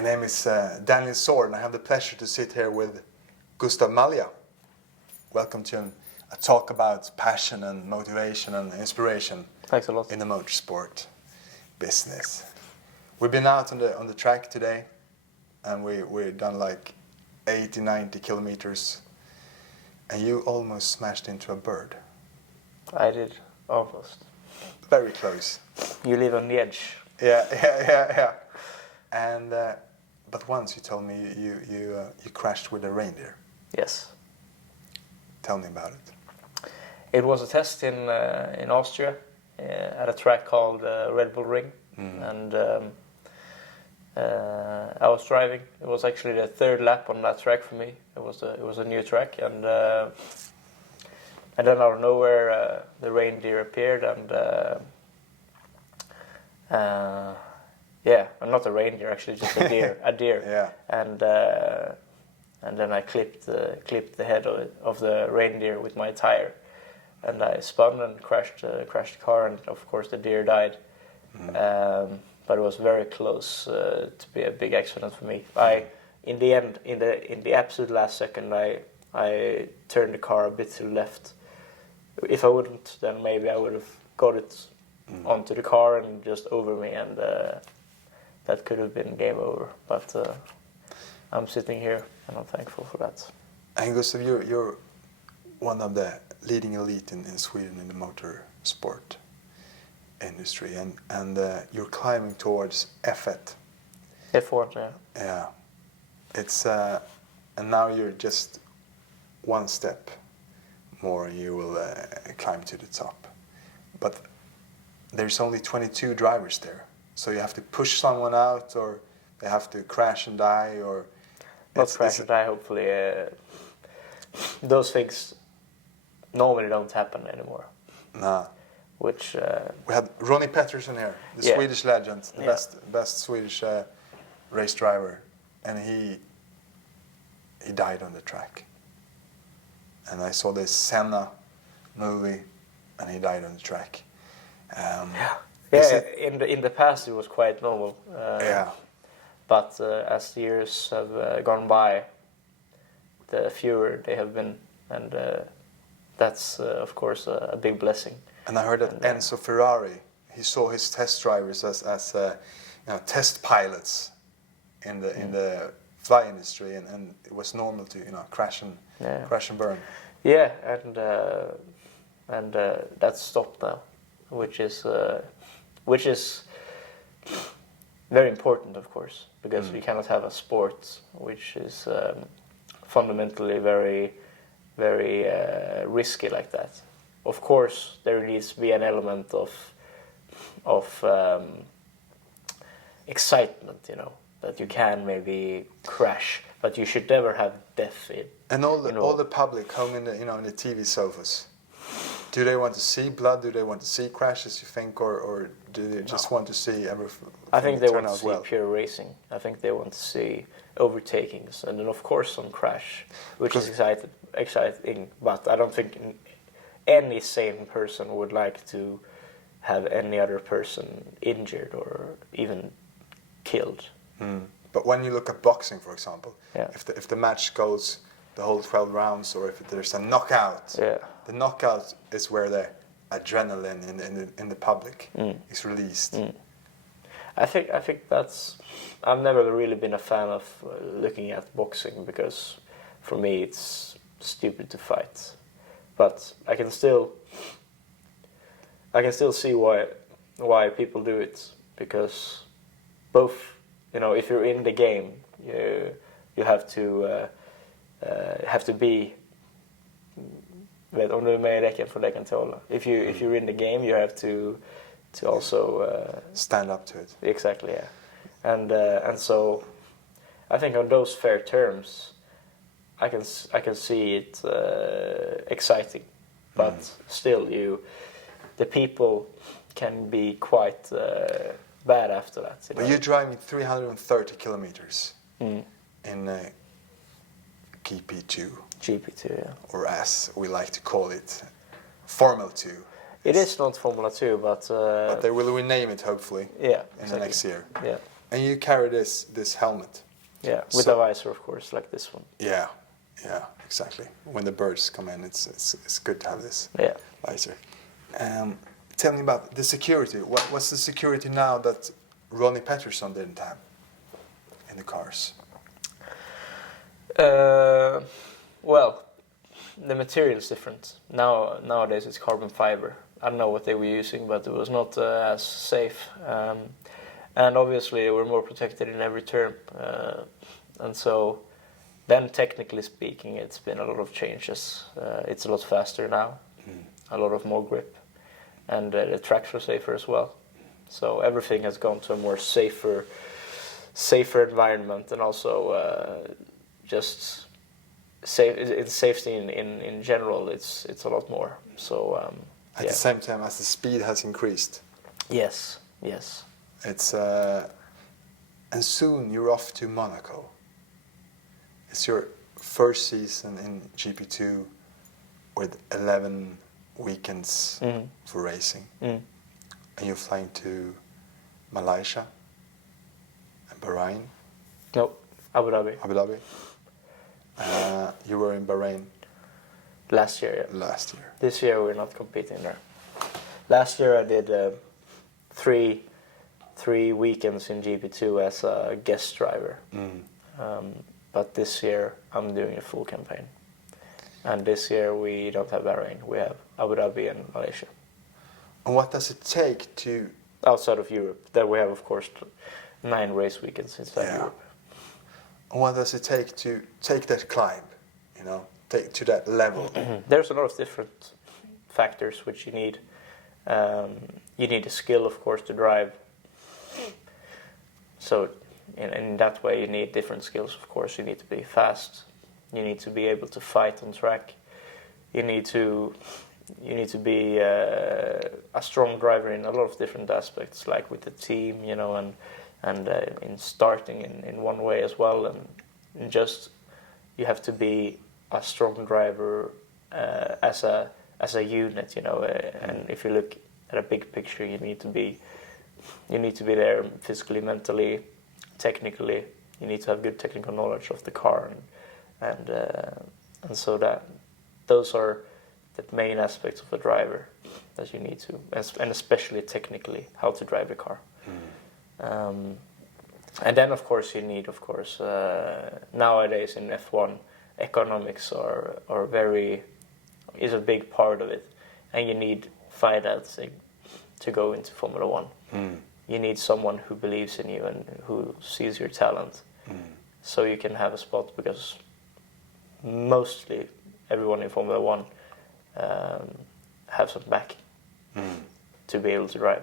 My name is Daniel Sword, and I have the pleasure to sit here with Gustav Malja. Welcome to a talk about passion and motivation and inspiration. Thanks a lot. In the motorsport business. We've been out on the track today, and we've done like 80-90 kilometers, and you almost smashed into a bird. I did, almost. Very close. You live on the edge. Yeah. And but once you told me you crashed with a reindeer. Yes. Tell me about it. It was a test in Austria at a track called Red Bull Ring, and I was driving. It was actually the third lap on that track for me. It was a new track, and then out of nowhere the reindeer appeared, and not a reindeer, actually, just a deer. A deer. Yeah. And then I clipped the head of the reindeer with my tire, and I spun and crashed the car, and of course the deer died. But it was very close to be a big accident for me. In the end, in the absolute last second, I turned the car a bit to the left. If I wouldn't, then maybe I would have got it onto the car and just over me, and that could have been game over. But I'm sitting here, and I'm thankful for that. And Gustav, you're one of the leading elite in Sweden in the motor sport industry, and you're climbing towards F1. F1, yeah. Yeah. It's and now you're just one step more, and you will climb to the top. But there's only 22 drivers there, so you have to push someone out, or they have to crash and die, or not crash and die. Hopefully, those things normally don't happen anymore. Nah. Which we had Ronnie Pettersson here, the Swedish legend, the best Swedish race driver, and he died on the track. And I saw this Senna movie, and he died on the track. In the past it was quite normal. But as the years have gone by, the fewer they have been, and that's of course a big blessing. And I heard that Enzo Ferrari, he saw his test drivers as test pilots in the fly industry, and it was normal to crash and burn. Yeah, and that's stopped now, which is very important, of course, because we cannot have a sport which is fundamentally very, very risky like that. Of course, there needs to be an element of excitement, that you can maybe crash, but you should never have death in. And all the public home in the TV sofas, do they want to see blood? Do they want to see crashes, you think, or do they just want to see everything? I think they want to see pure racing. I think they want to see overtakings, and then of course some crash, which is exciting. But I don't think any sane person would like to have any other person injured or even killed. But when you look at boxing, for example, Yeah. if the match goes the whole 12 rounds, or if there's a knockout, the knockout is where the adrenaline in the public is released. I think that's. I've never really been a fan of looking at boxing, because for me it's stupid to fight. But I can still see why people do it, because both, if you're in the game, you have to be. Om du är med i räcken för det kan tåla. If you're in the game, you have to also stand up to it. Exactly, yeah. And so I think on those fair terms, I can see it exciting, but still, the people can be quite bad after that. But you're driving 330 kilometers in GP2. GP2, yeah. Or as we like to call it, Formula 2. It is not Formula 2, but they will rename it hopefully. Yeah, in the next year. Yeah. And you carry this helmet. Yeah, with a visor, of course, like this one. Yeah, exactly. When the birds come in, it's good to have this visor. Tell me about the security. What's the security now that Ronnie Peterson didn't have in the cars? Well, the material is different. Nowadays it's carbon fiber. I don't know what they were using, but it was not as safe. And obviously we're more protected in every term. And so then technically speaking, it's been a lot of changes. It's a lot faster now, a lot of more grip, and the tracks are safer as well. So everything has gone to a more safer environment, and also just safety in general. It's a lot more. So at the same time as the speed has increased. Yes. It's and soon you're off to Monaco. It's your first season in GP2 with 11 weekends for racing. And you're flying to Malaysia and Bahrain. No, Abu Dhabi. You were in Bahrain last year. Yeah. Last year. This year we're not competing there. Last year I did three weekends in GP2 as a guest driver. But this year I'm doing a full campaign. And this year we don't have Bahrain. We have Abu Dhabi and Malaysia. And what does it take to... Outside of Europe. There we have, of course, 9 race weekends inside Europe. And what does it take to take that climb, take to that level? There's a lot of different factors which you need. You need the skill, of course, to drive. So in that way you need different skills, of course. You need to be fast. You need to be able to fight on track. You need to be a strong driver in a lot of different aspects, like with the team, and in starting in one way as well, and just you have to be a strong driver as a unit, and if you look at a big picture, you need to be there physically, mentally, technically. You need to have good technical knowledge of the car, and so that those are the main aspects of a driver that you need to, and especially technically, how to drive the car. And then, of course, you need, nowadays in F1, economics is a big part of it, and you need financing to go into Formula 1. You need someone who believes in you and who sees your talent, so you can have a spot, because mostly everyone in Formula 1 have some backing to be able to drive.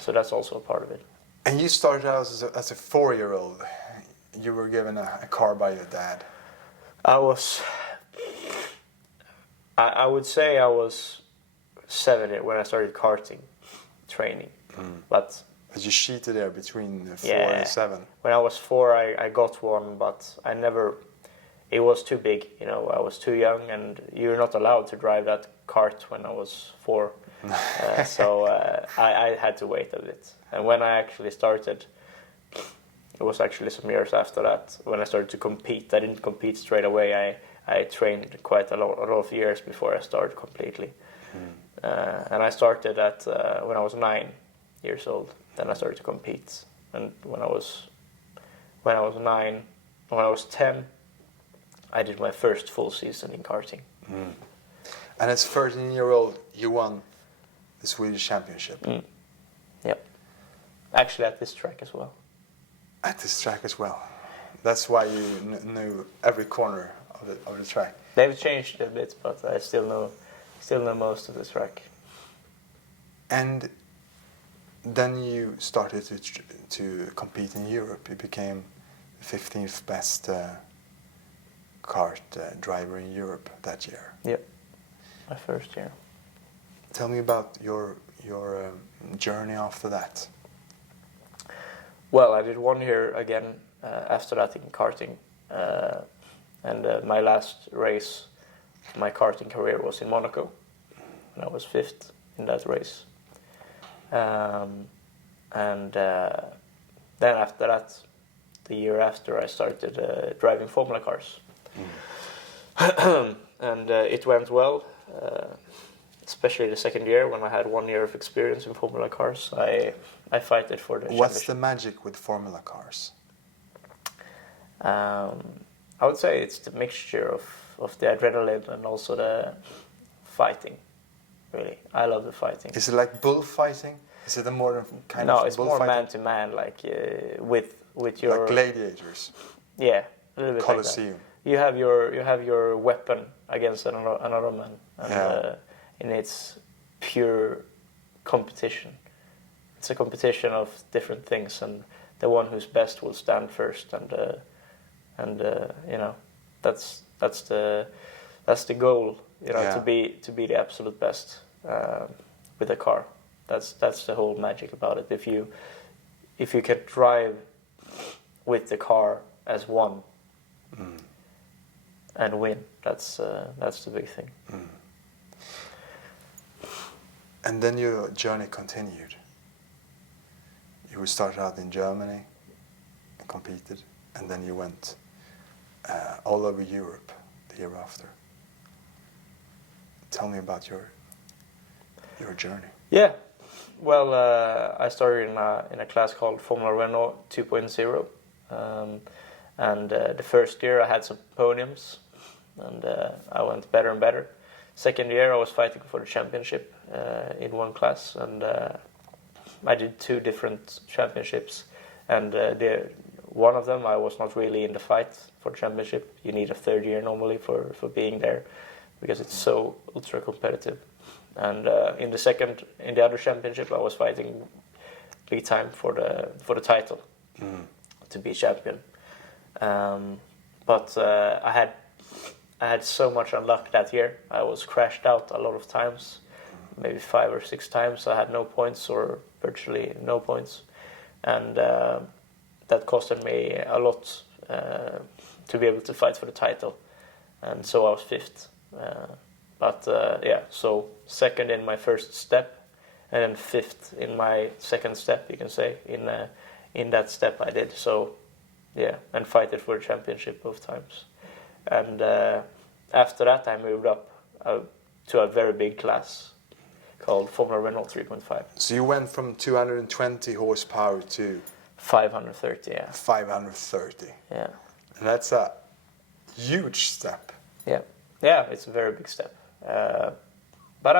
So that's also a part of it. And you started out as a 4-year-old. You were given a car by your dad. I would say I was 7 when I started karting training. But you cheated there between 4 and 7. When I was 4, I got one, but I never... It was too big, I was too young, and you're not allowed to drive that kart when I was 4. So I had to wait a bit. And when I actually started, it was actually some years after that, when I started to compete. I didn't compete straight away. I trained quite a lot of years before I started completely. And I started when I was 9 years old. Then I started to compete. And when I was 10, I did my first full season in karting. And as 13-year-old, you won the Swedish Championship. Yep. Actually, at this track as well. At this track as well. That's why you knew every corner of the track. They've changed a bit, but I still know most of the track. And then you started to compete in Europe. You became the 15th best kart driver in Europe that year. Yep, my first year. Tell me about your journey after that. Well, I did 1 year again after that in karting, and my last race, my karting career, was in Monaco, and I was 5th in that race. And then after that, the year after, I started driving Formula cars. And it went well, especially the second year when I had 1 year of experience in Formula cars. I fight it for the What's championship. the magic with Formula cars? I would say it's the mixture of the adrenaline and also the fighting. Really, I love the fighting. Is it like bullfighting? Is it a more kind of No, it's more bullfighting? man to man, like with your Like gladiators, yeah, a little bit Colosseum. like that. You have your weapon against another man, and it's pure competition. It's a competition of different things, and the one who's best will stand first, and you know, that's the goal, you know, to be the absolute best with a car. That's the whole magic about it. If you can drive with the car as one and win, that's the big thing. And then your journey continued. You started out in Germany and competed, and then you went all over Europe the year after. Tell me about your journey. Yeah, well, I started in a class called Formula Renault 2.0, and the first year I had some podiums, and I went better and better. Second year I was fighting for the championship in one class, and I did 2 different championships, and one of them I was not really in the fight for the championship. You need a third year normally for being there, because it's so ultra competitive. And in the other championship I was fighting big time for the title, to be champion. But I had so much unluck that year. I was crashed out a lot of times, maybe 5 or 6 times. I had no points or virtually no points, and that costed me a lot to be able to fight for the title. And so I was 5th. So 2nd in my first step, and then 5th in my second step, you can say, in that step I did. So yeah, and fight it for the championship both times. And after that I moved up to a very big class called Formula Renault 3.5. So you went from 220 horsepower to 530, yeah. 530. Yeah. And that's a huge step. Yeah, it's a very big step. But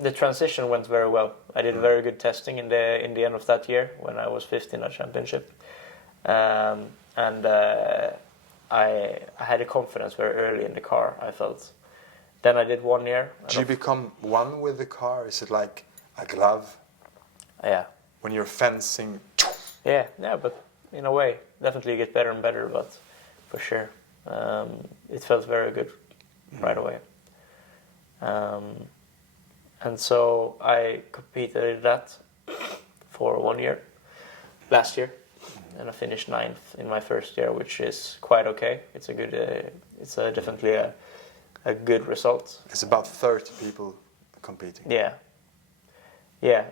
the transition went very well. I did very good testing in the end of that year when I was 5th in a championship. And I had a confidence very early in the car, I felt. Then I did 1 year. Do you become one with the car? Is it like a glove? Yeah. When you're fencing? Yeah, but in a way, definitely get better and better, but for sure. It felt very good right away. And so I competed in that for 1 year, last year, and I finished 9th in my first year, which is quite okay. It's a good, definitely a good result. It's about 30 people competing. Yeah,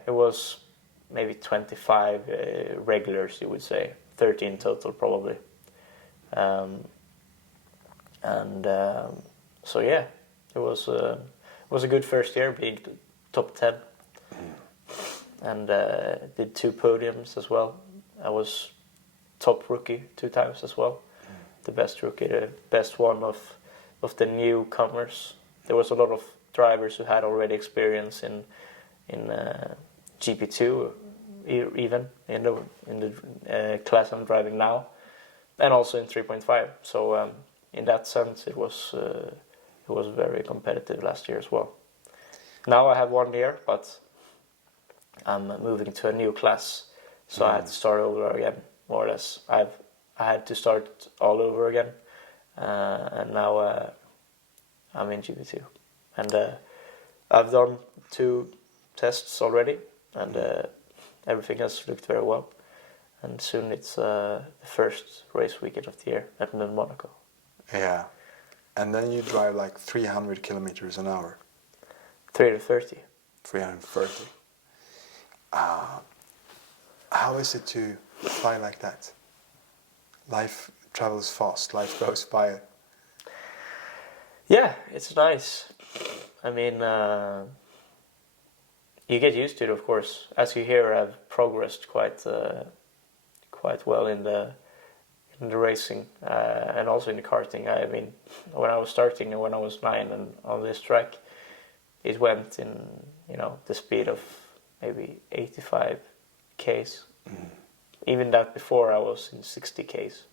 it was maybe 25 regulars, you would say, 30 in total probably. So yeah, it was a good first year, being top 10, and did 2 podiums as well. I was top rookie 2 times as well, the best rookie, the best one of the newcomers. There was a lot of drivers who had already experience in GP2, even in the class I'm driving now, and also in 3.5. So in that sense, it was very competitive last year as well. Now I have 1 year, but I'm moving to a new class, so I had to start over again, more or less. I had to start all over again, and now I'm in GP2, and I've done 2 tests already, and everything has looked very well. And soon it's the first race weekend of the year at Monaco. Yeah, and then you drive like 300 kilometers an hour. 330. 330. How is it to fly like that? Life travels fast. Life goes by. Yeah, it's nice. I mean, you get used to it, of course. As you hear, I've progressed quite well in the racing and also in the karting. I mean, when I was starting and when I was 9 and on this track, it went in the speed of maybe 85 k's. Even that before I was in 60 k's.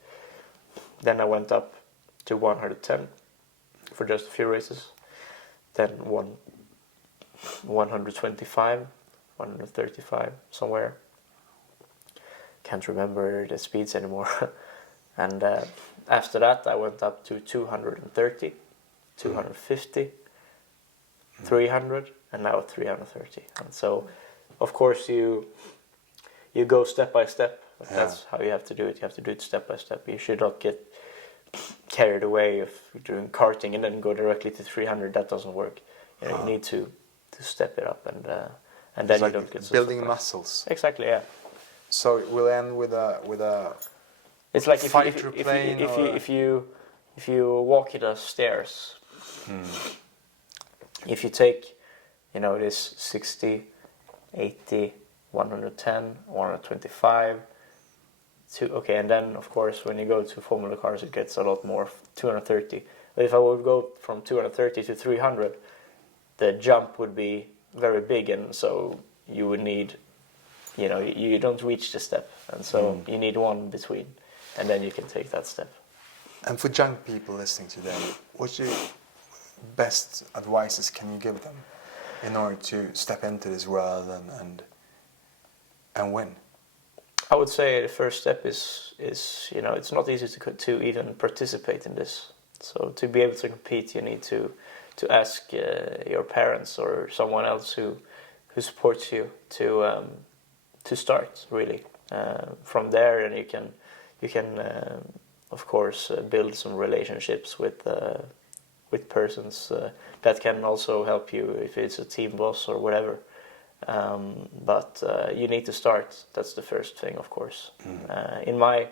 Then I went up to 110 for just a few races. Then 125, 135 somewhere. Can't remember the speeds anymore. And after that I went up to 230, 250, 300, and now 330. And so, of course, you go step by step. That's how you have to do it. You have to do it step by step. You should not get carried away if you're doing karting and then go directly to 300. That doesn't work. You need to step it up, and then like you don't get so building surprised. muscles. Exactly, yeah. So we'll end with a It's like if you walk in the stairs. If you take, this 60, 80, 110, 125. And then of course when you go to Formula cars it gets a lot more, 230. But if I would go from 230 to 300, the jump would be very big, and so you would need, you don't reach the step, and so you need one between, and then you can take that step. And for young people listening to them, what's your best advices can you give them in order to step into this world and win? I would say the first step is it's not easy to even participate in this. So to be able to compete, you need to ask your parents or someone else who supports you to start really. From there, and you can of course build some relationships with persons that can also help you if it's a team boss or whatever. But you need to start. That's the first thing, of course. In my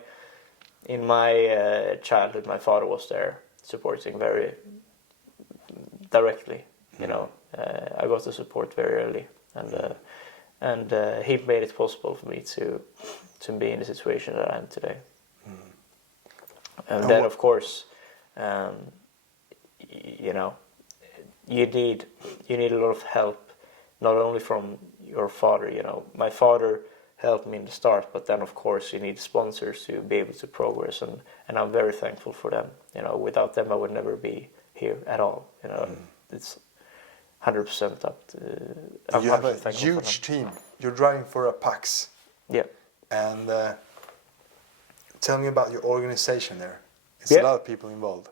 childhood, my father was there supporting very directly. I got the support very early, and he made it possible for me to be in the situation that I am today. And then, of course, you need a lot of help. Not only from your father, my father helped me in the start, but then of course you need sponsors to be able to progress, and I'm very thankful for them. Without them I would never be here at all. It's 100% up to. You have a huge team. You're driving for a PAX. Yeah. And tell me about your organization there. It's a lot of people involved.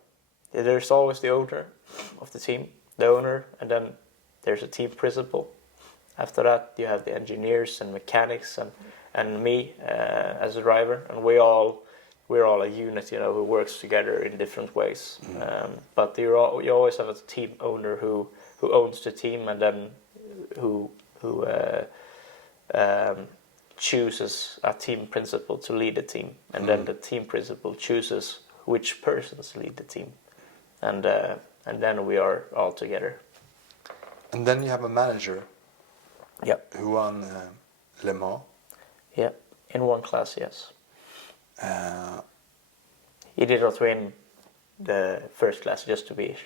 Yeah, there's always the owner of the team, the owner, and then there's a team principal. After that, you have the engineers and mechanics and me as a driver, and we're all a unit, who works together in different ways. But you always have a team owner who owns the team, and then who chooses a team principal to lead the team, and then the team principal chooses which persons lead the team, and then we are all together. And then you have a manager. Yep. Who won Le Mans. Yeah, in one class, yes. He did not win the first class, just to be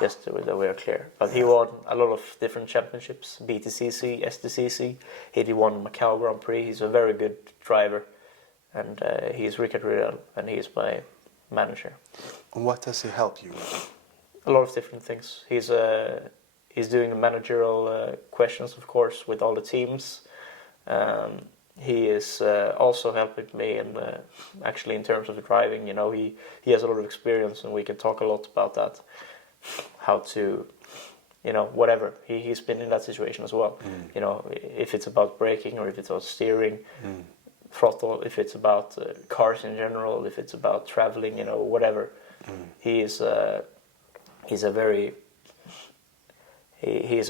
just so that we are clear. But he won a lot of different championships, BTCC, STCC. He won Macau Grand Prix. He's a very good driver, and he's Rickard Riddell, and he's my manager. And what does he help you with? A lot of different things. He's doing the managerial questions, of course, with all the teams. He is also helping me actually in terms of the driving. He has a lot of experience, and we can talk a lot about that. How to, whatever. He's been in that situation as well. If it's about braking or if it's about steering, throttle, if it's about cars in general, if it's about traveling, whatever. He is a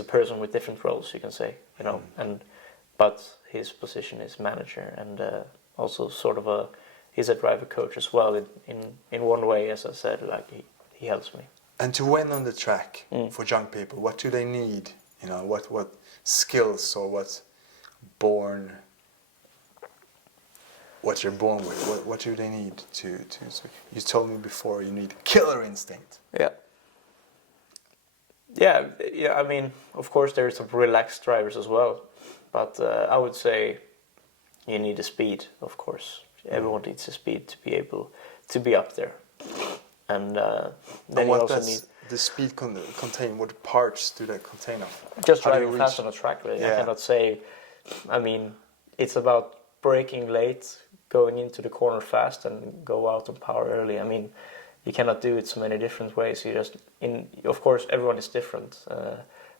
person with different roles, you can say, and but his position is manager, and also sort of he's a driver coach as well in one way, as I said, like he helps me. And to win on the track for young people, what do they need? You know, what skills or what you're born with? What do they need to? You told me before you need killer instinct. Yeah. I mean, of course, there are some relaxed drivers as well, but I would say you need the speed. Of course, everyone needs the speed to be able to be up there, and then you also need the speed contain. What parts do they contain of? Just driving fast on a track. Really, I cannot say. I mean, it's about braking late, going into the corner fast, and go out on power early. I mean, you cannot do it so many different ways. Of course, everyone is different,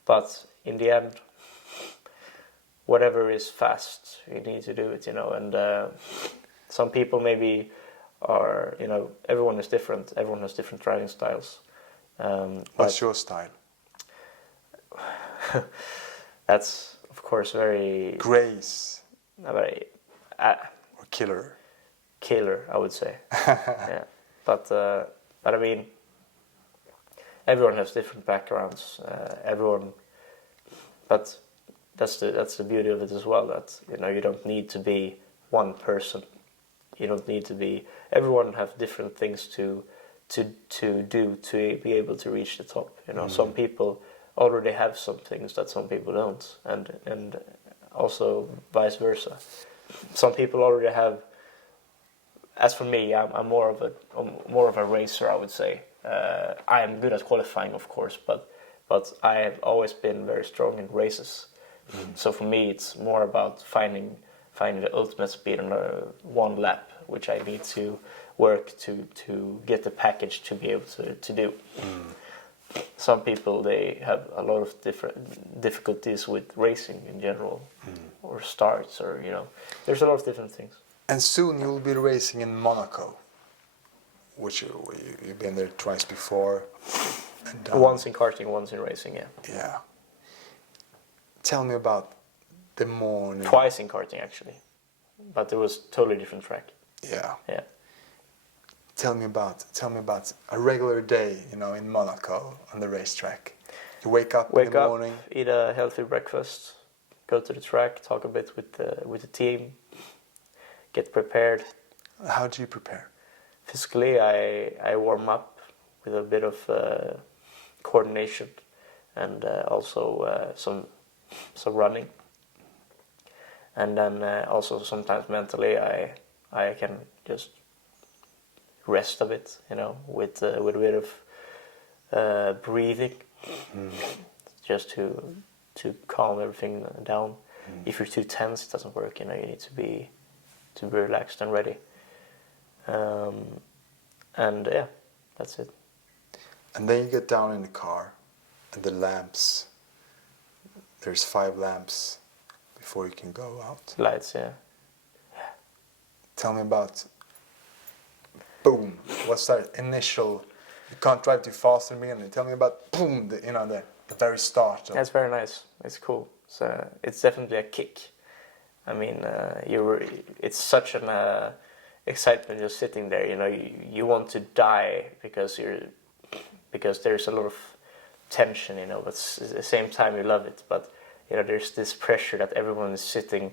but in the end, whatever is fast, you need to do it, you know. And some people maybe are, you know, everyone is different. Everyone has different driving styles. What's your style? That's, of course, very... Grace. Very... or killer. Killer, I would say. Yeah. But I mean, everyone has different backgrounds. But that's the beauty of it as well. That, you know, you don't need to be one person. You don't need to be. Everyone have different things to do to be able to reach the top. You know, some people already have some things that some people don't, and also vice versa. Some people already have. As for me, I'm more of a racer, I would say. I am good at qualifying, of course, but I have always been very strong in races. So for me, it's more about finding the ultimate speed on one lap, which I need to work to get the package to be able to do. Some people, they have a lot of different difficulties with racing in general, or starts, or, you know, there's a lot of different things. And soon you will be racing in Monaco, which you've been there twice before. And, once in karting, once in racing, yeah. Yeah. Tell me about the morning. Twice in karting, actually, but it was totally different track. Yeah. Yeah. Tell me about a regular day, you know, in Monaco on the racetrack. You wake up in the morning, eat a healthy breakfast, go to the track, talk a bit with the team. Get prepared. How do you prepare? Physically, I warm up with a bit of coordination, and also some running. And then also sometimes mentally, I can just rest a bit, you know, with a bit of breathing, just to calm everything down. If you're too tense, it doesn't work. You know, you need to be relaxed and ready. And yeah, that's it. And then you get down in the car, and the lamps. There's 5 lamps before you can go out. Lights, yeah. Tell me about. Boom! What's that initial? You can't drive too fast in the beginning. Tell me about boom! The very start. That's very nice. It's cool. So it's definitely a kick. I mean, it's such an excitement just sitting there. You know, you want to die because there's a lot of tension. You know, but at the same time you love it. But you know, there's this pressure that everyone is sitting.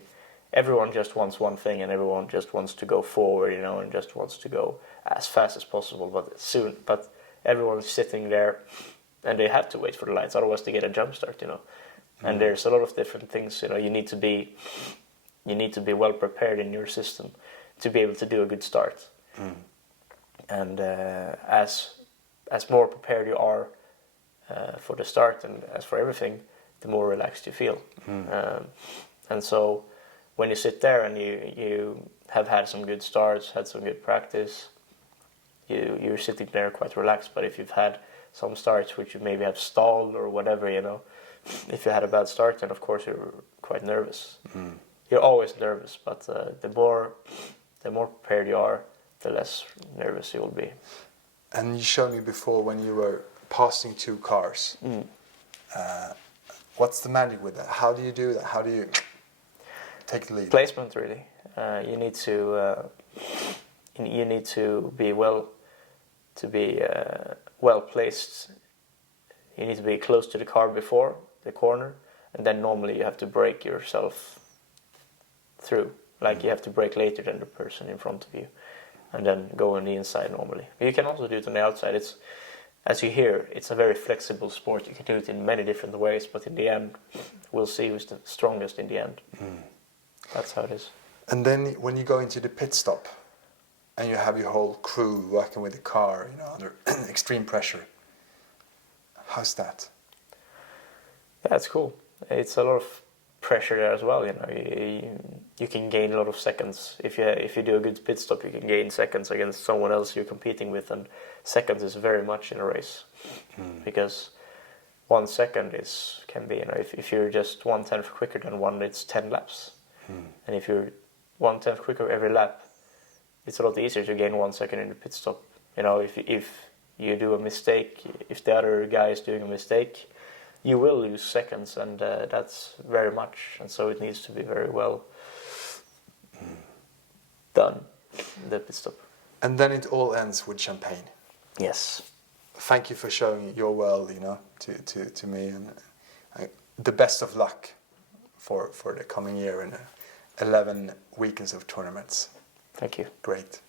Everyone just wants one thing, and everyone just wants to go forward. You know, and just wants to go as fast as possible, but soon. But everyone's sitting there, and they have to wait for the lights, otherwise they get a jump start. You know, and there's a lot of different things. You know, you need to be well prepared in your system to be able to do a good start. And as more prepared you are for the start and as for everything, the more relaxed you feel. And so when you sit there and you have had some good starts, had some good practice, you're sitting there quite relaxed. But if you've had some starts which you maybe have stalled or whatever, you know, if you had a bad start, then of course you're quite nervous. You're always nervous, but the more prepared you are, the less nervous you will be. And you showed me before when you were passing 2 cars. What's the magic with that? How do you do that? take the lead? Placement, really. You need to be well placed. You need to be close to the car before the corner, and then normally you have to brake yourself through. Like you have to brake later than the person in front of you, and then go on the inside normally. But you can also do it on the outside. It's, as you hear, it's a very flexible sport. You can do it in many different ways, but in the end, we'll see who's the strongest in the end. That's how it is. And then when you go into the pit stop, and you have your whole crew working with the car, you know, under extreme pressure, how's that? Yeah, it's cool. It's a lot of pressure there as well. You know, you can gain a lot of seconds if you do a good pit stop. You can gain seconds against someone else you're competing with, and seconds is very much in a race because 1 second can be, you know, if you're just 1/10 quicker than one, it's 10 laps, and if you're 1/10 quicker every lap, it's a lot easier to gain 1 second in the pit stop. You know, if you do a mistake, if the other guy is doing a mistake, you will lose seconds, and that's very much, and so it needs to be very well done, the pit stop. And then it all ends with champagne. Yes. Thank you for showing your world, you know, to me, and the best of luck for the coming year and 11 weekends of tournaments. Thank you. Great.